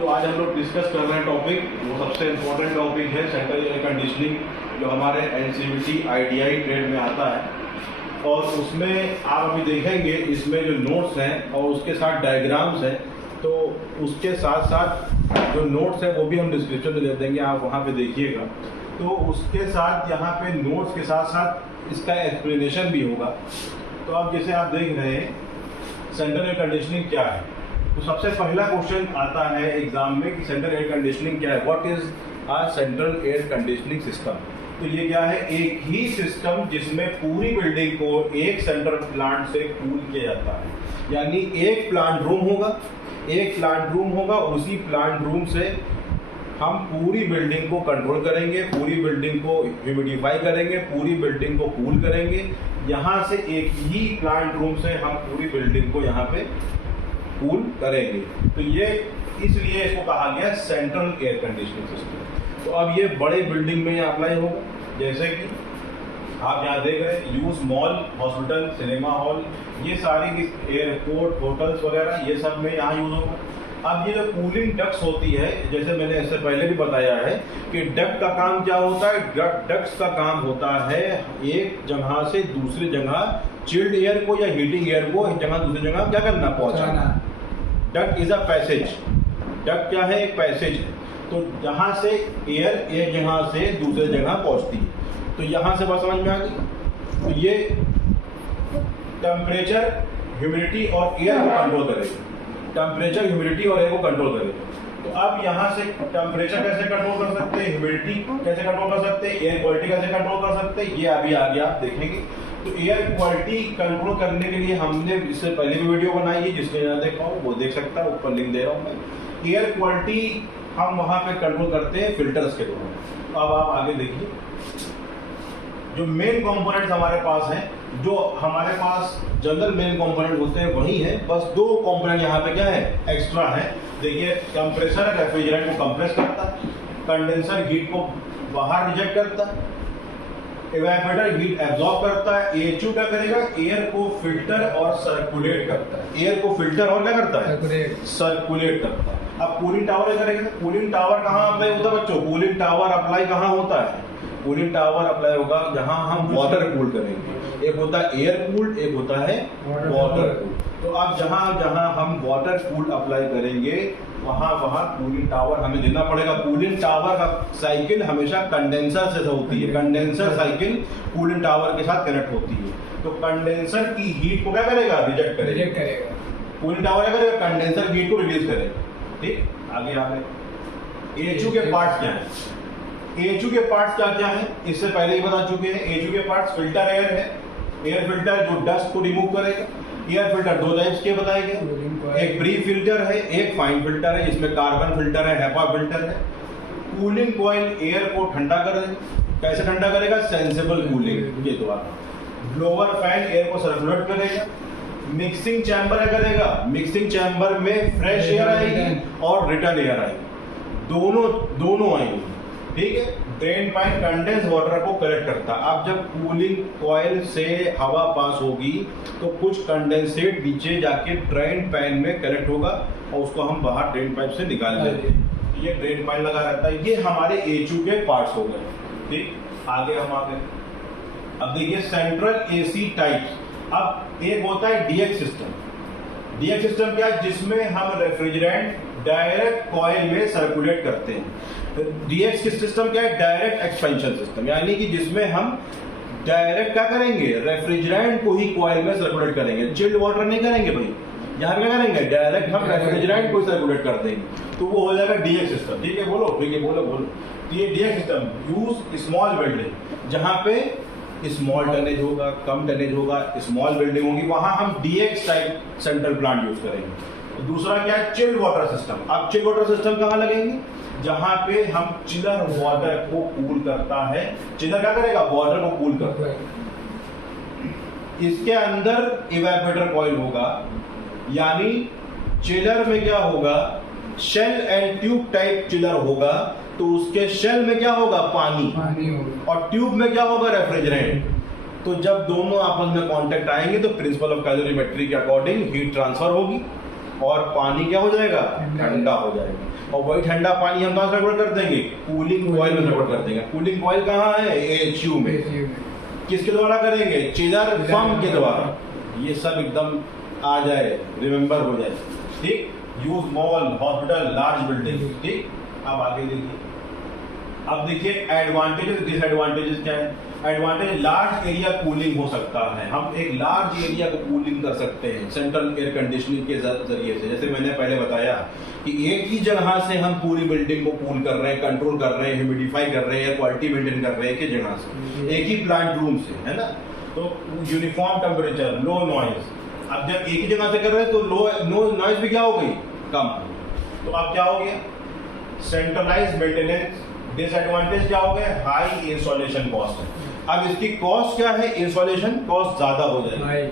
तो आज हम लोग डिस्कस कर रहे हैं टॉपिक, वो सबसे इम्पोर्टेंट टॉपिक है सेंट्रल एयर कंडीशनिंग, जो हमारे एनसीवीटी आईडीआई ट्रेड में आता है। और उसमें आप अभी देखेंगे इसमें जो नोट्स हैं और उसके साथ डायग्राम्स हैं, तो उसके साथ साथ जो नोट्स हैं वो भी हम डिस्क्रिप्शन में दे देंगे, आप वहाँ पे देखिएगा। तो उसके साथ यहाँ पे नोट्स के साथ साथ इसका एक्सप्लेनेशन भी होगा। तो अब जैसे आप देख रहे हैं सेंट्रल एयर कंडीशनिंग क्या है, तो सबसे पहला क्वेश्चन आता है एग्जाम में कि सेंट्रल एयर कंडीशनिंग क्या है, what is a central air conditioning system. तो ये क्या है, एक ही सिस्टम जिसमें पूरी बिल्डिंग को एक सेंट्रल प्लांट से कूल किया जाता है। यानी एक प्लांट रूम होगा और उसी प्लांट रूम से हम पूरी बिल्डिंग को कंट्रोल करेंगे, पूरी बिल्डिंग को ह्यूमिडिफाई करेंगे, पूरी बिल्डिंग को कूल करेंगे। यहाँ से एक ही प्लांट रूम से हम पूरी बिल्डिंग को यहाँ पे कूल करेंगे। तो ये इसलिए इसको कहा गया सेंट्रल एयर कंडीशनिंग सिस्टम। तो अब ये बड़े बिल्डिंग में अप्लाई होगा, जैसे कि आप यहाँ देख रहे हैं use mall, hospital, cinema hall, ये सारी एयरपोर्ट, होटल्स वगैरह, ये सब में यहाँ यूज होगा। अब ये जो कूलिंग डक्ट्स होती है, जैसे मैंने इससे पहले भी बताया है कि डक्ट का काम क्या होता है, डक्ट्स का काम होता है एक जगह से दूसरी जगह चिल्ड एयर को या हीटिंग एयर को एक जगह दूसरी जगह क्या करना, पहुंचाना। Duct is a passage. Duct क्या है, एक पैसेज है। तो जहां से एयर एक जगह से दूसरे जगह पहुंचती है। तो यहां से बात समझ में आ गई। तो ये टेम्परेचर, ह्यूमिडिटी और एयर को कंट्रोल करेगा। टेम्परेचर, ह्यूमिडिटी और एयर को कंट्रोल करेगा। तो अब यहाँ से टेम्परेचर कैसे कंट्रोल कर सकते हैं, ह्यूमिडिटी कैसे कंट्रोल कर सकते हैं, एयर क्वालिटी कैसे कंट्रोल कर सकते हैं, ये अभी आगे आप देखेंगे। तो एयर क्वालिटी कंट्रोल करने के लिए हमने इससे पहले भी वीडियो बनाई है, जिसने ना देखा हो वो देख सकता है, ऊपर लिंक दे रहा हूँ मैं। एयर क्वालिटी हम वहाँ पे कंट्रोल करते हैं फिल्टर्स के द्वारा। तो अब आप आगे देखिए, जो मेन कंपोनेंट्स हमारे पास हैं, जो हमारे पास जनरल मेन कंपोनेंट होते हैं वही है, बस दो कंपोनेंट यहाँ पे क्या है, एक्स्ट्रा है। देखिए, कंप्रेसर रेफ्रिजरेंट को कंप्रेस करता है, कंडेंसर हीट को बाहर रिजेक्ट करता है, इवेपोरेटर हीट एब्जॉर्ब करता है, एएचयू क्या करेगा, एयर को फिल्टर और सर्कुलेट करता है। एयर को फिल्टर और क्या करता है, सर्कुलेट करता है। अब कूलिंग टावर करेगा, कूलिंग टावर कहाँ अप्लाई होता है बच्चों, कूलिंग टावर अप्लाई कहाँ होता है, कूलिंग टावर अप्लाई होगा जहां हम वाटर कूल करेंगे। एक होता है एयर कूल्ड, एक होता है वाटर कूल्ड। तो अब जहां जहां हम वाटर कूल अप्लाई करेंगे वहां वहां कूलिंग टावर हमें देना पड़ेगा। कूलिंग टावर का साइकिल हमेशा कंडेंसर से होती है, कंडेंसर साइकिल कूलिंग टावर के साथ कनेक्ट होती है। तो कंडेंसर की हीट को क्या करेगा, रिजेक्ट करेगा। कूलिंग टावर क्या करेगा, कंडेंसर हीट को रिलीज करेगा। ठीक, आगे आगे एएचयू के पार्ट्स क्या है, एएचयू के पार्ट्स क्या क्या है, इससे पहले ही बता चुके हैं। एएचयू के पार्ट्स फिल्टर एयर है, एयर फिल्टर जो डस्ट को रिमूव करेगा। एयर फिल्टर दो टाइप्स के बताए गए, एक प्री फिल्टर है, एक फाइन फिल्टर है, जिसमें कार्बन फिल्टर है, हेपा फिल्टर है। कूलिंग कॉइल एयर को ठंडा करेगा, कैसे ठंडा करेगा, सेंसिबल कूलिंग के द्वारा। ब्लोअर फैन एयर को सर्कुलेट करेगा। मिक्सिंग चैम्बर करेगा, मिक्सिंग चैम्बर में फ्रेश एयर आएगी और रिटर्न एयर आएगी, दोनों आएंगी। ठीक है। ड्रेन पाइप कंडेंस वाटर को कलेक्ट करता है। अब जब कूलिंग कॉइल से हवा पास होगी तो कुछ कंडेंसेट नीचे जाके ड्रेन पाइप में कलेक्ट होगा और उसको हम बाहर ड्रेन पाइप से निकाल लेते हैं। ये ड्रेन पाइप लगा रहता है। ये हमारे एएचयू के पार्ट्स हो गए। ठीक, आगे हम आ गए। अब देखिए सेंट्रल एसी टाइप्स। अब एक होता है डीएक्स सिस्टम। डीएक्स सिस्टम क्या है, जिसमें हम रेफ्रिजरेंट डायरेक्ट कॉइल में सर्कुलेट करते हैं। डीएक्स की सिस्टम क्या है, डायरेक्ट एक्सपेंशन सिस्टम, यानी कि जिसमें हम डायरेक्ट क्या करेंगे, रेफ्रिजरेंट को ही कॉइल में सर्कुलेट करेंगे, चिल्ड वाटर नहीं करेंगे भाई। यहाँ क्या करेंगे, डायरेक्ट हम रेफ्रिजरेंट को सर्कुलेट कर देंगे, तो वो हो जाएगा डीएक्स सिस्टम। ठीक है, बोलो, ठीक है, बोलो। ये DX system use small building, जहां पे स्मॉल टनेज होगा, कम टनेज होगा, स्मॉल बिल्डिंग होगी, वहां हम DX type central plant use करेंगे। तो दूसरा क्या है, चिल्ड वाटर सिस्टम। अब चिल्ड वाटर सिस्टम कहाँ लगेंगे, जहां पे हम चिलर वाटर को कूल करता है। चिलर क्या करेगा, वाटर को कूल करता है। इसके अंदर इवेपोरेटर कॉइल होगा, यानी चिलर में क्या होगा, shell and tube type chiller होगा। तो उसके शेल में क्या होगा, पानी होगा, और ट्यूब में क्या होगा, रेफ्रिजरेंट। तो जब दोनों आपस में कांटेक्ट आएंगे तो प्रिंसिपल ऑफ कैलोरीमेट्री के अकॉर्डिंग हीट ट्रांसफर होगी। और पानी क्या हो जाएगा, ठंडा हो जाएगा। और वही ठंडा पानी हम कहाँ कन्वर्ट कर देंगे, कूलिंग कॉइल में कन्वर्ट कर देंगे। कूलिंग कॉइल कहाँ है, AHU में। किसके द्वारा करेंगे, चिलर पंप के द्वारा। ये सब एकदम आ जाए, रिमेम्बर हो जाए, ठीक। Use mall, hospital, large building, ठीक। अब आगे देखिए, अब देखिए एडवांटेजेस डिसएडवांटेजेस क्या है। एडवांटेज, लार्ज एरिया कूलिंग हो सकता है, हम एक लार्ज एरिया को कूलिंग कर सकते हैं सेंट्रल एयर कंडीशनिंग के जरिए से। जैसे मैंने पहले बताया कि एक ही जगह से हम पूरी बिल्डिंग को कूल कर रहे हैं, कंट्रोल कर रहे हैं, ह्यूमिडिफाई कर रहे हैं, क्वालिटी मेंटेन कर रहे हैं एक ही जगह से, एक ही प्लांट रूम से, है ना। तो यूनिफॉर्म टेम्परेचर, लो नॉइज। अब जब एक ही जगह से कर रहे हैं तो लो नॉइज भी क्या हो गई, कम। तो अब क्या हो गया, सेंट्रलाइज मेंटेनेंस। डिसएडवांटेज क्या हो गया, हाई इंस्टॉलेशन कॉस्ट। अब इसकी कॉस्ट क्या है, इंस्टॉलेशन कॉस्ट ज्यादा हो जाएगी।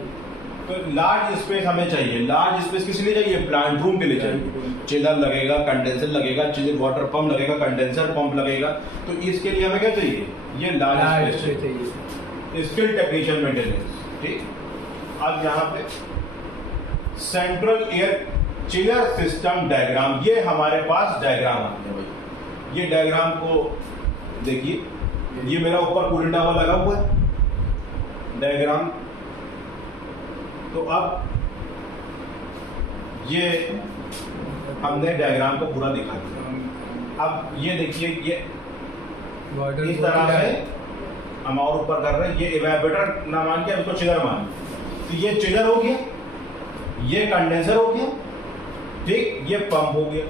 तो लार्ज स्पेस हमें चाहिए। लार्ज स्पेस किस लिए चाहिए, प्लांट रूम के लिए चाहिए। चिलर लगेगा, कंडेंसर लगेगा, चिलर वाटर पंप लगेगा, कंडेंसर पंप लगेगा। तो इसके लिए हमें क्या चाहिए, ये लार्ज स्पेस चाहिए। स्किल टेक्नीशियन मेंटेनेंस, ठीक। अब यहाँ पे central air chiller system diagram, ये हमारे पास डायग्राम आते हैं भाई। ये डायग्राम को देखिए, ये मेरा ऊपर कूलिंग टावर लगा हुआ है, डायग्राम। तो अब ये हमने डायग्राम को पूरा दिखा दिया। अब ये देखिए, ये इस तरह से हम और ऊपर कर रहे हैं। ये इवेपोरेटर ना मान के उसको चिलर मान। तो ये चिलर हो गया, ये कंडेंसर हो गया, ठीक, ये पंप हो गया।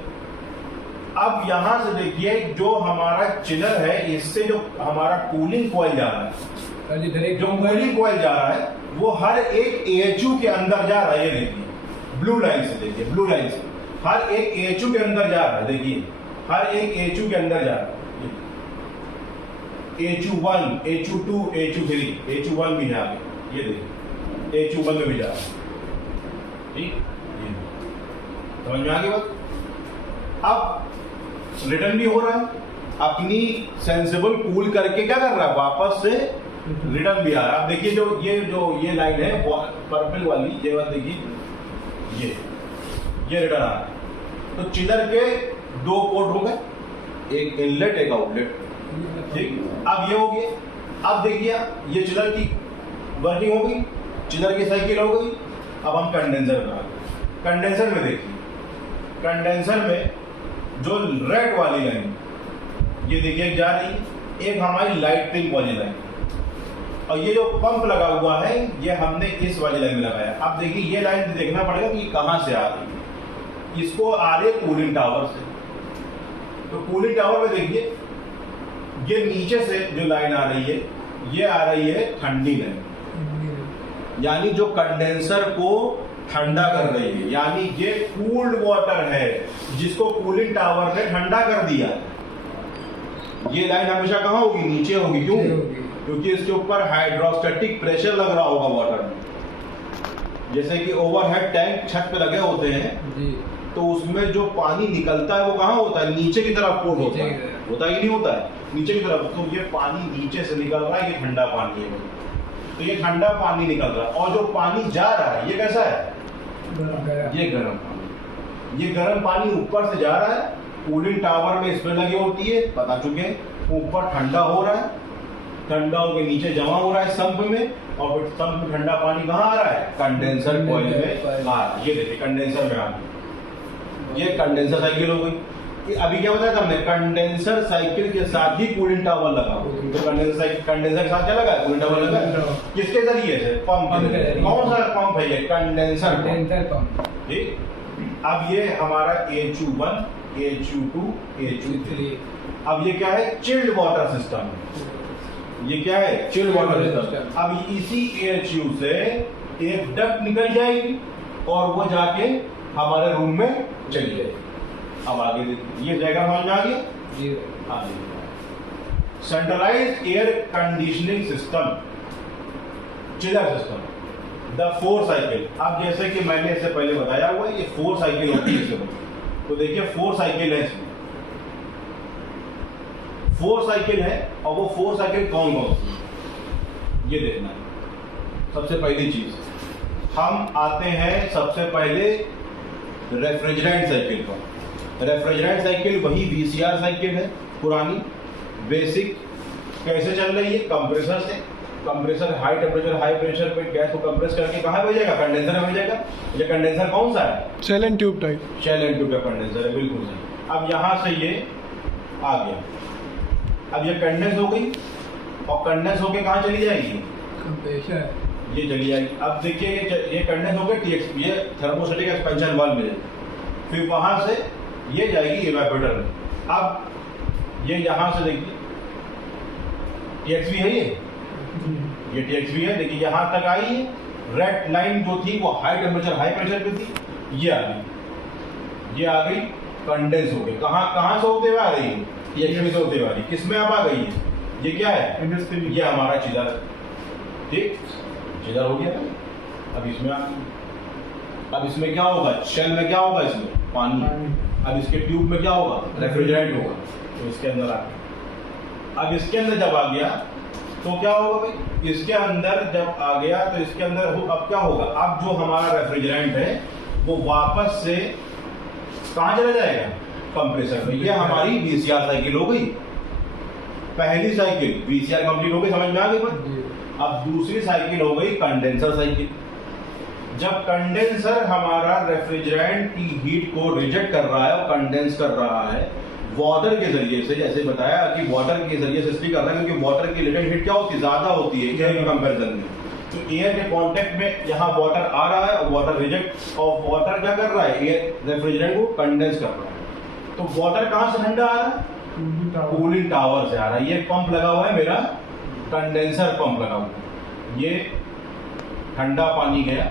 अब यहां से देखिए, जो हमारा चिलर है, इससे जो हमारा कूलिंग कॉइल जा रहा है, जो कूलिंग कॉइल जा रहा है, वो हर एक AHU के अंदर जा रहा है। ये देखिए ब्लू लाइन से, देखिए ब्लू लाइन से हर एक AHU के अंदर जा रहा है। देखिए हर एक AHU के अंदर जा रहा है। AHU1, AHU2, AHU3, AHU1 भी है आगे, ये देखिए AHU1 में भी जा रहा है, ठीक। समझ में आ गई बात। अब रिटर्न भी हो रहा है, अपनी सेंसिबल कूल करके क्या कर रहा है, वापस से रिटर्न भी आ रहा है। अब देखिए जो ये लाइन है पर्पल वाली, ये बात देखिए, ये रिटर्न आ रहा है। तो चिलर के दो पोर्ट हो गए, एक इनलेट एक आउटलेट, ठीक। अब ये हो गया। अब देखिए ये चिलर की वर्किंग हो गई, चिलर की साइकिल हो गई। अब हम कंडेंसर में आ गए। कंडेंसर में देखिए, कंडेंसर में जो रेड वाली लाइन, ये देखिए जा रही है, एक हमारी लाइट पिंक वाली लाइन, और ये जो पंप लगा हुआ है, ये हमने इस वाली लाइन में लगाया। अब देखिए ये लाइन देखना पड़ेगा कि कहां से आ रही है। इसको आ रही है कूलिंग टावर से। तो कूलिंग टावर में देखिए, ये नीचे से जो लाइन आ रही है, ये आ रही है ठंडी लाइन, यानी जो कंडेंसर को ठंडा कर रही है, यानी ये कूल्ड वाटर है जिसको कूलिंग टावर ने ठंडा कर दिया। ये लाइन हमेशा कहां होगी, नीचे होगी। क्यों, क्योंकि इसके ऊपर हाइड्रोस्टैटिक प्रेशर लग रहा होगा वाटर में। जैसे कि ओवरहेड टैंक छत पे लगे होते हैं जी, तो उसमें जो पानी निकलता है वो कहाँ होता है, नीचे की तरफ पोर्ट होता है, होता ही नहीं होता है, नीचे की तरफ। तो ये पानी नीचे से निकल रहा है, ये ठंडा पानी है। तो ये ठंडा पानी निकल रहा है, और जो पानी जा रहा है ये कैसा है, ये गर्म पानी। ये गर्म पानी ऊपर से जा रहा है, कूलिंग टावर में इसमें लगी होती है, बता चुके, ऊपर ठंडा हो रहा है, ठंडा होकर नीचे जमा हो रहा है संप में, और फिर संप में ठंडा पानी कहाँ आ रहा है, कंडेंसर कॉइल में आ रहा है। ये देखिए कंडेंसर में आ गया, ये कंडेंसर साइकिल हो गई। अभी क्या बताया था हमने, कंडेंसर साइकिल के साथ ही कूलिंग टावर लगा। तो कंडेंसर के साथ क्या लगा, कूलिंग टावर लगा। किसके जरिए से, पंप के जरिए। कौन सा पंप है ये, कंडेंसर पंप, ठीक। अब ये हमारा AHU1, AHU2, AHU3। अब ये क्या है, चिल्ड वाटर सिस्टम। ये क्या है, चिल्ड वाटर सिस्टम। अब इसी AHU से एक डक्ट निकल जाएगी और वो जाके हमारे रूम में चली जाएगी। अब आगे देखिए, ये जगह समझ में आ गया जी। आगे centralised air conditioning system, chiller system, the 4 cycle. अब जैसे कि मैंने इससे पहले बताया हुआ, ये 4 साइकिल होती है इसमें। तो देखिए 4 साइकिल है इसमें, 4 साइकिल है। और वो 4 साइकिल कौन कौन सी, ये देखना है। सबसे पहली चीज, हम आते हैं सबसे पहले रेफ्रिजरेंट साइकिल का। रेफ्रिजरेंट साइकिल वही VCR साइकिल है पुरानी, बेसिक। कैसे चल रही है? कंप्रेसर से। Compressor high temperature high pressure पे गैस को कंप्रेस करके कहाँ भेजेगा? कंडेंसर में भेजेगा। ये कंडेंसर कौन सा है? Shell and tube type. Shell and tube का कंडेंसर है, बिल्कुल सही। अब यहाँ से ये आ गया, अब ये कंडेंस हो गई और कंडेंस होके कहाँ चली जाएगी? कंप्रेसर। ये चली जाएगी। अब देखिए ये कंडेंस हो गया TX, ये थर्मोस्टेटिक एक्सपेंशन वाल्व में, फिर वहां से ये जाएगी इवेपोरेटर में। अब ये यहाँ से देखिए TXV है, ये TXV है। देखिए यहाँ तक आई है, रेड लाइन जो थी वो हाई टेम्परेचर हाई प्रेशर पे थी, ये आ गई, ये आ गई, कंडेंस हो गई। कहाँ से होते हुए आ रही है? TXV से होते हुए आ रही है। किसमें अब आ गई है? ये क्या है? ये हमारा चिलर, ठीक, चिलर हो गया। अब इसमें आ गई। अब इसमें क्या होगा? शेल में क्या होगा? इसमें पानी। अब इसके ट्यूब में क्या होगा? रेफ्रिजरेंट होगा। तो इसके अंदर आ गया। अब इसके अंदर जब आ गया तो क्या होगा भाई? इसके अंदर जब आ गया तो इसके अंदर अब क्या होगा? अब जो हमारा रेफ्रिजरेंट है वो वापस से कहाँ चला जाएगा? कंप्रेसर में। ये हमारी VCR साइकिल हो गई। पहली साइकिल VCR कंप्लीट हो गई, समझ में आ गई बात? अब दूसरी साइकिल हो गई कंडेंसर साइकिल। जब कंडेंसर हमारा रेफ्रिजरेंट की हीट को रिजेक्ट कर रहा है और कंडेंस कर रहा है वाटर के जरिए से, जैसे बताया कि वाटर के जरिए से इसलिए कर रहा है क्योंकि वाटर की लेटेंट हीट क्या होती है? ज्यादा होती है एयर के कंपैरिजन में। तो एयर के कांटेक्ट में यहाँ वाटर आ रहा है और वाटर रिजेक्ट, और वाटर क्या कर रहा है? एयर रेफ्रिजरेंट को कंडेंस कर रहा है। तो वाटर कहाँ से ठंडा आ रहा है? कूलिंग टावर से आ रहा है। ये पंप लगा हुआ है मेरा, कंडेंसर पंप लगा हुआ है। ये ठंडा पानी गया,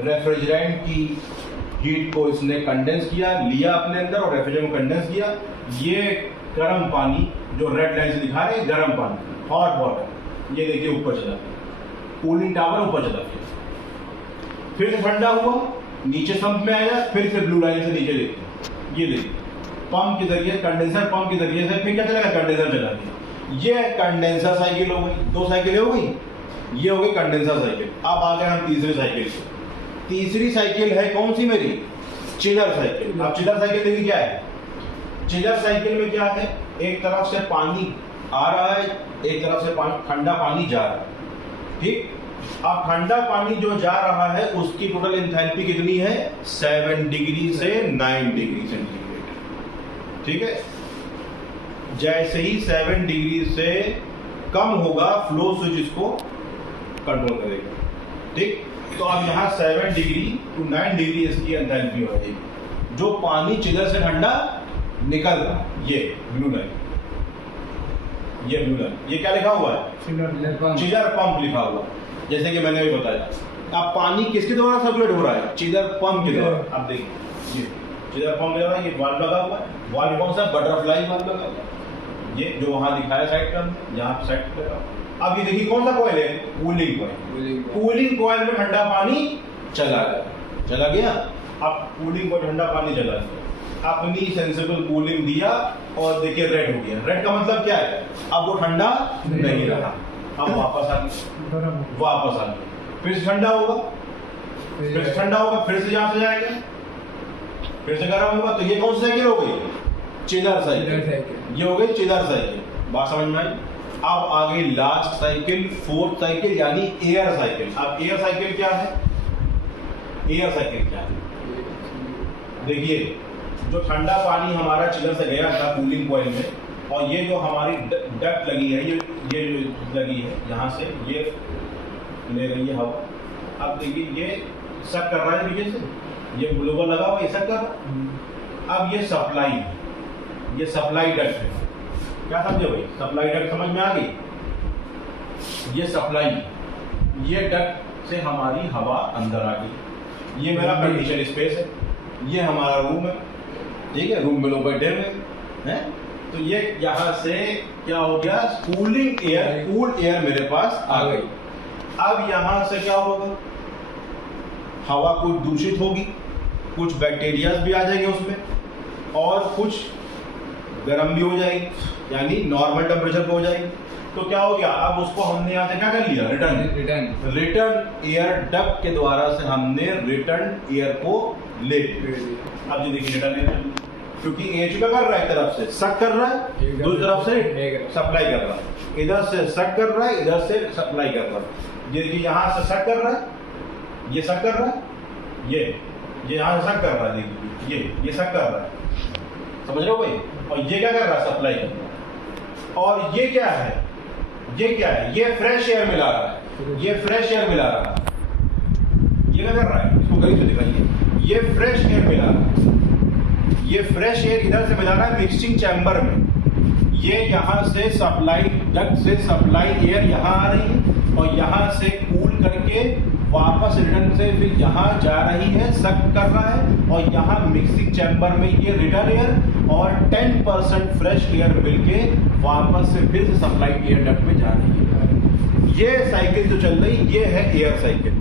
रेफ्रिजरेंट की हीट को इसने कंडेंस किया, लिया अपने अंदर और रेफ्रिजरेंट को कंडेंस किया। ये गर्म पानी जो रेड लाइन से दिखा रहे हैं, गर्म पानी, हॉट वाटर, ये देखिए ऊपर चला गया, कूलिंग टावर ऊपर चला गया। फिर से ठंडा हुआ, नीचे पंप में आया, फिर से ब्लू लाइन से नीचे देखिए, ये देखिए पंप के जरिए, कंडेंसर पंप के जरिए से फिर क्या चला गया? कंडेंसर चला गया। ये कंडेंसर साइकिल हो गई। दो साइकिलें हो गई, ये हो गई कंडेंसर साइकिल। अब आ गए हम तीसरी साइकिल से। तीसरी साइकिल है कौन सी मेरी? Chiller cycle. अब चिलर साइकिल देखिए क्या है? चिलर साइकिल में क्या है? एक तरफ से पानी आ रहा है, एक तरफ से ठंडा पानी जा रहा है, ठीक। अब ठंडा पानी जो जा रहा है उसकी टोटल एंथैल्पी कितनी है? 7 डिग्री से 9 डिग्री सेंटीग्रेड, ठीक है। जैसे ही 7 डिग्री से कम होगा फ्लो स्विच इसको कंट्रोल करेगा, ठीक। तो अब यहाँ 7 डिग्री टू 9 डिग्री इसकी एंथैल्पी हो जाएगी। जो पानी चिलर से ठंडा निकल रहा है, ये ब्लू लाइन, ये ब्लू लाइन, ये क्या लिखा हुआ है? चिलर पंप लिखा हुआ। जैसे कि मैंने भी बताया, अब पानी किसके द्वारा सर्कुलेट हो रहा है? चिलर पंप के द्वारा। अब देखिए ये चिलर पंप लगा, ये वाल्व लगा हुआ है। वाल्व कौन सा? बटरफ्लाई वाल्व लगा हुआ है, ये जो वहां दिखाया साइड का, यहाँ साइड लगा। अब ये देखिए कौन सा कॉइल है? Cooling coil. कूलिंग कॉइल में ठंडा पानी चला गया। अब कूलिंग को ठंडा पानी चला गया, अपनी सेंसिबल कूलिंग दिया और देखिए रेड हो गया। रेड का मतलब क्या है? अब वो ठंडा नहीं रहा, अब वापस आ गया, फिर से ठंडा होगा, फिर से ठंडा होगा, फिर से यहाँ से जाएगा, फिर से गर्म होगा। तो ये कौन सी साइकिल हो गई? Chiller cycle. ये हो गई चिलर साइकिल। बात समझ में आई? अब आ गई लास्ट साइकिल, फोर्थ साइकिल, यानी एयर साइकिल। अब एयर साइकिल क्या है? एयर साइकिल क्या है? देखिए जो ठंडा पानी हमारा चिलर से गया था कूलिंग कॉइल में, और ये जो हमारी डक्ट लगी है, ये जो लगी है यहाँ से, ये ले रही है हवा। अब देखिए ये सक कर रहा है पीछे से, ये ग्लोबल लगा हुआ, ये सक कर रहा है। अब ये सप्लाई डक्ट है। क्या समझे भाई? सप्लाई डक्ट समझ में आ गई? ये सप्लाई, ये डक्ट से हमारी हवा अंदर आ गई। ये मेरा कंडीशन स्पेस है, ये हमारा रूम है, ठीक है। रूम में लोग बैठे हुए हैं, तो ये यहाँ से क्या हो गया? कूलिंग एयर, कूल एयर मेरे पास आ गई। अब यहाँ से क्या होगा? हवा कुछ दूषित होगी, कुछ बैक्टीरिया भी आ जाएंगे उसमें, और कुछ गर्म भी हो जाएगी, यानी नॉर्मल टेम्परेचर पे हो जाएगी। तो क्या हो गया? अब उसको हमने यहाँ से क्या कर लिया? रिटर्न एयर डक्ट के द्वारा से हमने रिटर्न एयर को ले लिया। अब ये देखिए रिटर्न एयर, क्योंकि एच क्या कर रहा है, एक तरफ से सक कर रहा है, दूसरी तरफ से सप्लाई कर रहा है, इधर से सक कर रहा है, इधर से सप्लाई कर रहा है। ये देखिए यहाँ से सक कर रहा है, ये सक कर रहा है, ये यहाँ से सक कर रहा है, देखिए ये सक कर रहा है, समझ रहे हो भाई। और ये क्या कर रहा है, सप्लाई कर रहा है। और ये क्या है, ये क्या है, ये फ्रेश एयर मिला रहा है, ये फ्रेश एयर मिला रहा है। ये क्या कर रहा है, इसको करीब से दिखाइए, ये फ्रेश एयर मिला रहा है, ये फ्रेश एयर इधर से मिला रहा है मिक्सिंग चैम्बर में। ये यहाँ से सप्लाई डक्ट से सप्लाई एयर यहाँ आ रही है और यहाँ से कूल करके वापस रिटर्न से फिर यहाँ जा रही है, सक कर रहा है, और यहाँ मिक्सिंग चैम्बर में ये रिटर्न एयर और 10% फ्रेश एयर मिलके वापस से फिर से सप्लाई एयर डक्ट में जा रही है। ये साइकिल जो चल रही ये है एयर साइकिल।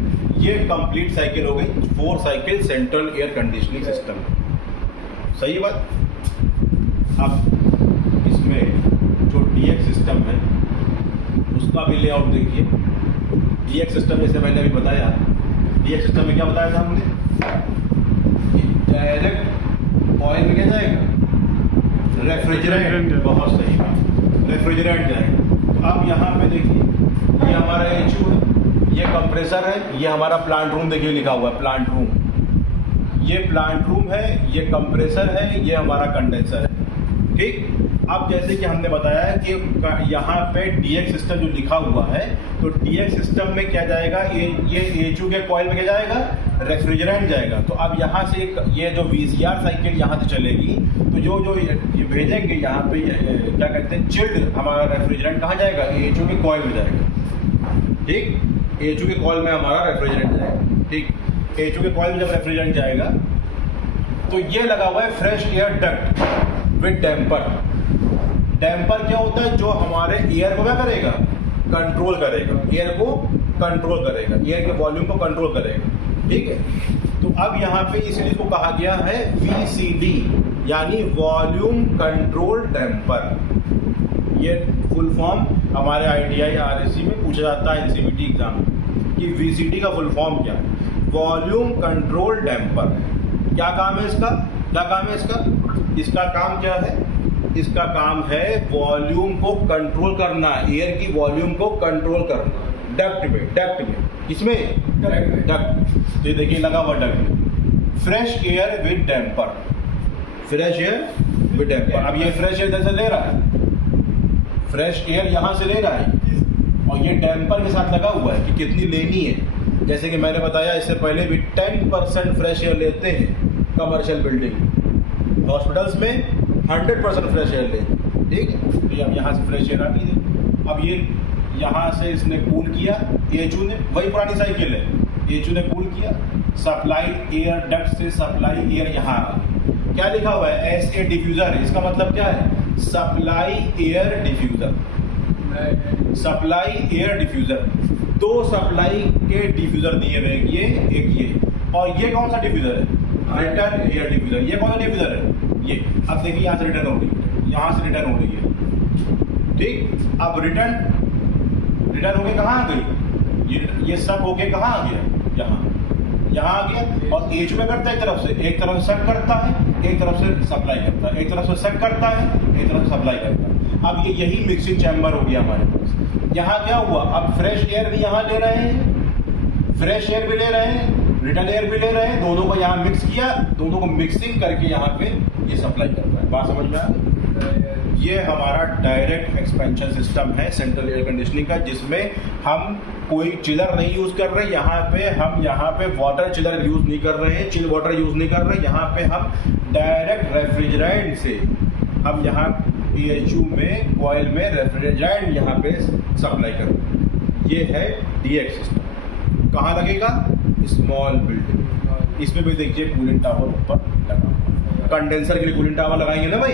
ये कंप्लीट साइकिल हो गई 4 cycle central air conditioning system. सही बात। अब इसमें जो डीएक्स सिस्टम है उसका भी लेआउट देखिए। डीएक्स सिस्टम जैसे मैंने अभी बताया, डीएक्स सिस्टम में क्या बताया था हमने, डायरेक्ट ऑयल में क्या जाएगा, रेफ्रिजरेंट। बहुत सही बात, रेफ्रिजरेंट जाएगा। तो अब यहाँ पे देखिए ये हमारा एचयू है, ये कंप्रेसर है, ये हमारा प्लांट रूम देखिए लिखा हुआ है प्लांट रूम, ये प्लांट रूम है, ये कंप्रेसर है, ये हमारा कंडेंसर है। ठीक। अब जैसे कि हमने बताया कि यहाँ पे डीएक्स सिस्टम जो लिखा हुआ है, तो डीएक्स सिस्टम में क्या जाएगा, ये एचयू के कॉइल में क्या जाएगा, रेफ्रिजरेंट जाएगा। तो अब यहाँ से ये जो वीसीआर साइकिल यहाँ से चलेगी, तो जो ये भेजेंगे यहाँ पे क्या कहते हैं, चिल्ड हमारा रेफ्रिजरेंट कहाँ जाएगा, एचयू के कॉइल में जाएगा। ठीक। एचयू के कॉइल में हमारा रेफ्रिजरेंट जाएगा। ठीक। एचयू के कॉइल में जब रेफ्रिजरेंट जाएगा तो ये लगा हुआ है fresh air duct with damper. Damper क्या होता है, जो हमारे एयर को क्या करेगा, कंट्रोल करेगा, एयर को कंट्रोल करेगा, एयर के वॉल्यूम को कंट्रोल करेगा। ठीक है। तो अब यहाँ पे इसलिए इसको कहा गया है VCD, यानी वॉल्यूम कंट्रोल डैम्पर। ये फुल फॉर्म हमारे ITI RSC में पूछा जाता है NCVT एग्जाम कि VCD का फुल फॉर्म क्या है, वॉल्यूम कंट्रोल डैम्पर। क्या काम है इसका, क्या काम है इसका, इसका काम क्या है, इसका काम है वॉल्यूम को कंट्रोल करना, एयर की वॉल्यूम को कंट्रोल करना डक्ट में किसमें, डक्ट। तो देखिए लगा हुआ डक्ट में fresh air with damper, fresh air with damper. अब ये फ्रेश एयर इधर से ले रहा है, फ्रेश एयर यहाँ से ले रहा है, और ये डैम्पर के साथ लगा हुआ है कि कितनी लेनी है। जैसे कि मैंने बताया इससे पहले भी 10% फ्रेश एयर लेते हैं कमर्शियल बिल्डिंग, हॉस्पिटल्स में 100% फ्रेश एयर ले। ठीक है। तो अब यहाँ से फ्रेश एयर आती है। अब ये यहाँ से इसने कूल किया, एचयू ने, वही पुरानी साइकिल है, एचयू ने कूल किया, सप्लाई एयर डक्ट से सप्लाई एयर यहाँ आ गई। क्या लिखा हुआ है, SA डिफ्यूजर। इसका मतलब क्या है, supply air diffuser, supply air diffuser. 2 supply के डिफ्यूजर दिए हुए, ये एक ये, और ये कौन सा डिफ्यूजर है, रिटर्न एयर डिफ्यूजर। ये कौन सा डिफ्यूजर है, ये। अब देखिए यहाँ से रिटर्न हो रही है, यहाँ से रिटर्न हो रही है। ठीक। अब रिटर्न होके कहाँ आ गई, ये सब होके कहाँ आ गया, यहाँ आ गया। और एच में करता है एक तरफ से सक करता है, एक तरफ से सप्लाई करता है, एक तरफ से सक करता है, एक तरफ से सप्लाई करता है। अब ये यही मिक्सिंग चैम्बर हो गया हमारे पास। यहाँ क्या हुआ, अब फ्रेश एयर भी यहाँ ले रहे हैं, फ्रेश एयर भी ले रहे हैं, रिटर्न एयर भी ले रहे हैं, दोनों को यहाँ मिक्स किया, दोनों को मिक्सिंग करके यहाँ पे ये सप्लाई करता है। बात समझ में आ गई। ये हमारा डायरेक्ट एक्सपेंशन सिस्टम है सेंट्रल एयर कंडीशनिंग का, जिसमें हम कोई चिलर नहीं यूज कर रहे। हम यहाँ पे वाटर चिलर यूज नहीं कर रहे हैं, चिल वाटर यूज नहीं कर रहे। यहाँ पे हम डायरेक्ट रेफ्रिजरेंट से हम यहाँ एचयू में कॉइल में रेफ्रिजरेंट यहाँ पे सप्लाई कर रहे हैं। ये है डीएक्स सिस्टम। कहाँ लगेगा, स्मॉल बिल्डिंग। इसमें भी देखिए कूलिंग टावर ऊपर लगा, कंडेंसर के लिए कूलिंग टावर लगाएंगे ना भाई,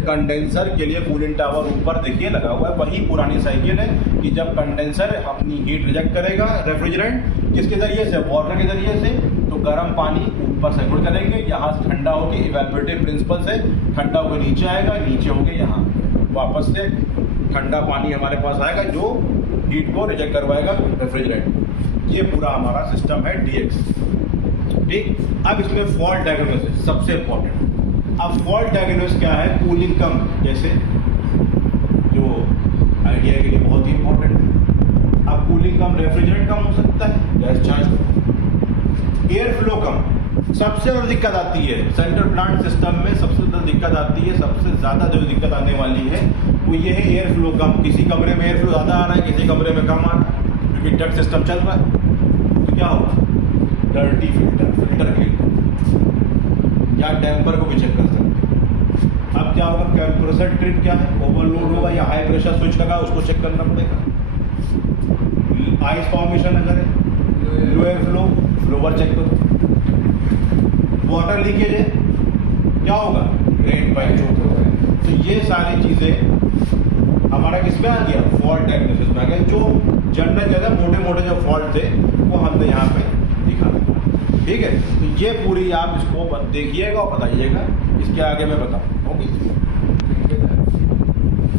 कंडेंसर के लिए कूलिंग टावर ऊपर देखिए लगा हुआ है। वही पुरानी साइकिल है कि जब कंडेंसर अपनी हीट रिजेक्ट करेगा रेफ्रिजरेंट किसके जरिए से, वाटर के जरिए से, तो गर्म पानी ऊपर सर्कुलेट करेंगे, यहाँ से ठंडा होकर इवेपोरेटिव प्रिंसिपल से ठंडा होकर नीचे आएगा, नीचे होकर यहाँ वापस से ठंडा पानी हमारे पास आएगा जो हीट को रिजेक्ट करवाएगा रेफ्रिजरेंट। ये पूरा हमारा सिस्टम है डीएक्स। ठीक। अब इसमें फॉल्ट डायग्नोसिस सबसे इंपॉर्टेंट। अब फॉल्ट डायग्नोसिस क्या है? कूलिंग कम, जैसे जो आइडिया के लिए बहुत ही इंपॉर्टेंट है। अब कूलिंग कम, रेफ्रिजरेंट कम हो सकता है, गैस चार्ज। एयर फ्लो कम, सबसे ज़्यादा दिक्कत आती है सेंट्रल प्लांट सिस्टम में, सबसे ज़्यादा दिक्कत आती है, सबसे ज़्यादा जो दिक्कत आने वाली है वो ये है एयर फ्लो कम। किसी कमरे में एयर फ्लो ज़्यादा आ रहा है, किसी कमरे में कम आ रहा है, क्योंकि डक्ट सिस्टम चल रहा है। तो क्या होगा? डर्टी फिल्टर क्लीन, या डैम्पर को भी चेक कर सकते हैं। अब क्या होगा? कंप्रेसर ट्रिप क्या है? ओवरलोड होगा या हाई प्रेशर स्विच लगा, उसको चेक करना पड़ेगा। आइस फॉर्मेशन अगर है, लो एयर फ्लो, लोअर चेक करो। वाटर लीकेज है, क्या होगा? ड्रेन पाइप चोक होगा। तो ये सारी चीज़ें हमारा किस में आ गया? फॉल्ट डायग्नोसिस में आ गया। जो जनरल जगह मोटे मोटे जो फॉल्ट थे वो हमने यहाँ पे दिखा दिया। ठीक है, तो ये पूरी आप इसको देखिएगा और बताइएगा, इसके आगे मैं बताऊँ। ओके।